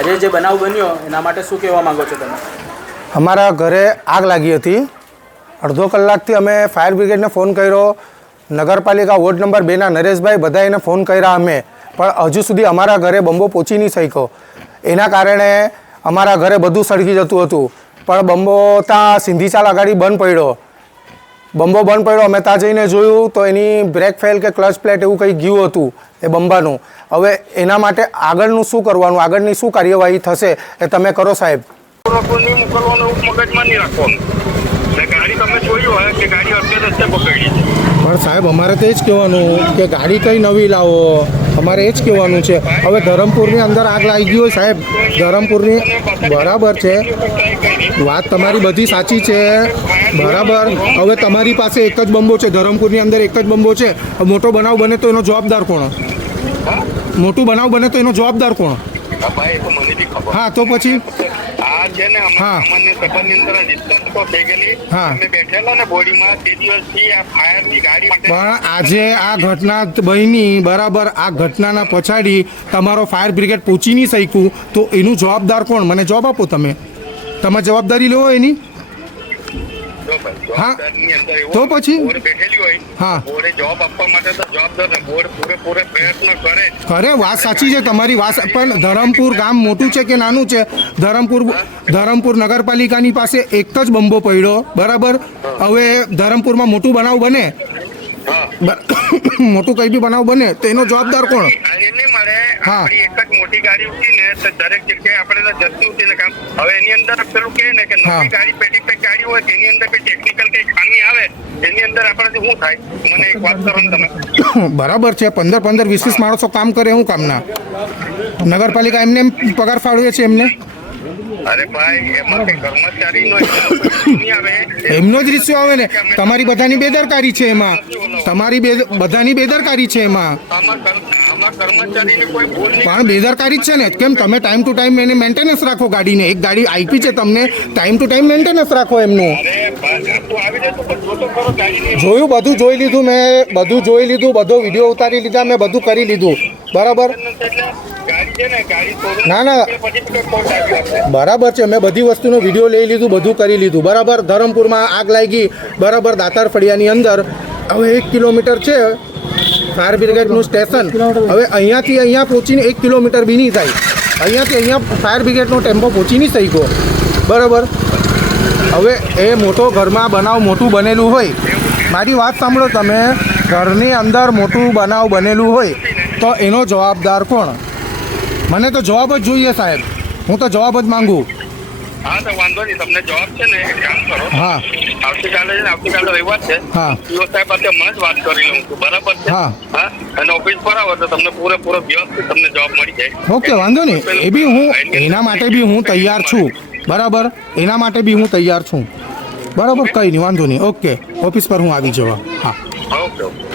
આજે જે બનાવ બન્યો એના માટે શું કહેવા માંગો છો તમે? અમારા ઘરે આગ લાગી હતી. અડધો કલાકથી અમે ફાયર બ્રિગેડને ફોન કર્યો, નગરપાલિકા વોર્ડ નંબર 2ના નરેશભાઈ બધાને ફોન કર્યા અમે, પણ હજુ સુધી અમારા ઘરે બંબો પહોંચી નહીં શક્યો. એના કારણે અમારા ઘરે બધું સળગી જતું હતું. પણ બંબો ત્યાં સિંધીચાલ આગળ બંધ પડ્યો. બંબો બંધ પડ્યો, અમે ત્યાં જઈને જોયું તો એની બ્રેક ફેલ કે ક્લચ પ્લેટ એવું કંઈ ગયું હતું એ બંબાનું. હવે એના માટે આગળનું શું કરવાનું, આગળની શું કાર્યવાહી થશે એ તમે કરો સાહેબ. પણ સાહેબ અમારે તો એ જ કહેવાનું કે ગાડી કઈ નવી લાવો, અમારે એ જ કહેવાનું છે. હવે ધરમપુરની અંદર આગ લાગી ગઈ હોય સાહેબ, ધરમપુરની બરાબર છે, વાત તમારી બધી સાચી છે બરાબર. હવે તમારી પાસે એક જ બંબો છે, ધરમપુરની અંદર એક જ બંબો છે. મોટો બનાવ બને તો એનો જવાબદાર કોણ? મોટું બનાવ બને તો એનો જવાબદાર કોણ? હા તો પછી હા પણ આજે આ ઘટના બની બરાબર, આ ઘટનાના પછાડી તમારો ફાયર બ્રિગેડ પહોંચી નહીં શક્યું તો એનું જવાબદાર કોણ? મને જવાબ આપો તમે. તમે જવાબદારી લો એની. હા તો પછી હા અરે વાત સાચી છે તમારી વાત, પણ ધરમપુર ગામ મોટું છે કે નાનું છે? ધરમપુર નગરપાલિકાની પાસે એક જ બંબો પડ્યો બરાબર. હવે ધરમપુરમાં મોટું બનાવ બને, મોટું કઈ બી બનાવ બને તો એનો જવાબદાર કોણ? હા મોટી ગાડી ઉઠી ને તો દરેક જગ્યાએ આપણે જતું ઉઠી ને કામ. હવે એની અંદર પેલું કે ને કે નવી ગાડી પેટી પેક ગાડી હોય તેની અંદર કોઈ ટેકનિકલ કઈ ખામી આવે એની અંદર આપણાથી શું થાય? મને એક વાત કરો ને તમે. બરાબર છે, 15-20 માણસો કામ કરે, શું કામના? નગરપાલિકા એમને પગાર ફાળવે છે એમને. અરે ભાઈ એમાં કઈ કર્મચારી નો આવે, એમનો જ રિસ્યો આવે ને. તમારી બધાની બેદરકારી છે એમાં, તમારી બધાની બેદરકારી છે એમાં. પણ બેદરકારી જ છે ને. કેમ તમે ટાઈમ ટુ ટાઈમ એને મેન્ટેનન્સ રાખો ગાડીને? એક ગાડી આપી છે તમને, ટાઈમ ટુ ટાઈમ મેન્ટેનન્સ રાખો એમનું. જોયું, બધું જોઈ લીધું મેં, બધું જોઈ લીધું, બધો વિડીયો ઉતારી લીધા મેં, બધું કરી લીધું બરાબર. ના ના બરાબર છે, મેં બધી વસ્તુનો વિડીયો લઈ લીધું, બધું કરી લીધું બરાબર. ધરમપુરમાં આગ લાગી બરાબર, દાતાર ફળિયાની અંદર. હવે 1 કિલોમીટર છે ફાયર બ્રિગેડનું સ્ટેશન. હવે અહીંયાથી અહીંયા પહોંચીને 1 કિલોમીટર બી નહીં થાય. અહીંયાથી અહીંયા ફાયર બ્રિગેડનો ટેમ્પો પહોંચી નહીં શક્યો બરાબર. હવે એ મોટો ઘરમાં બનાવ મોટું બનેલું હોય, મારી વાત સાંભળો તમે, ઘરની અંદર મોટું બનાવ બનેલું હોય તો એનો જવાબદાર કોણ? મને તો જવાબ જ જોઈએ સાહેબ, હું તો જવાબ જ માંગુ. હા તો વાંધો નહીં, તમને જવાબ છે ને એક કામ કરો. હા આવતીકાલે રવિવાર છે. હા પીઓ સાહેબ સાથે મને જ વાત કરી લઉં છું બરાબર છે. હા હા અને ઓફિસ પર આવો તો તમને પૂરેપૂરો વ્યવસ્થિત તમને જવાબ મળી જાય. ઓકે વાંધો નહીં, એ બી હું એના માટે બી હું તૈયાર છું બરાબર. એના માટે બી હું તૈયાર છું બરાબર. કંઈ નહીં વાંધો નહીં. ઓકે ઓફિસ પર હું આવી જવા. હા ઓકે ઓકે.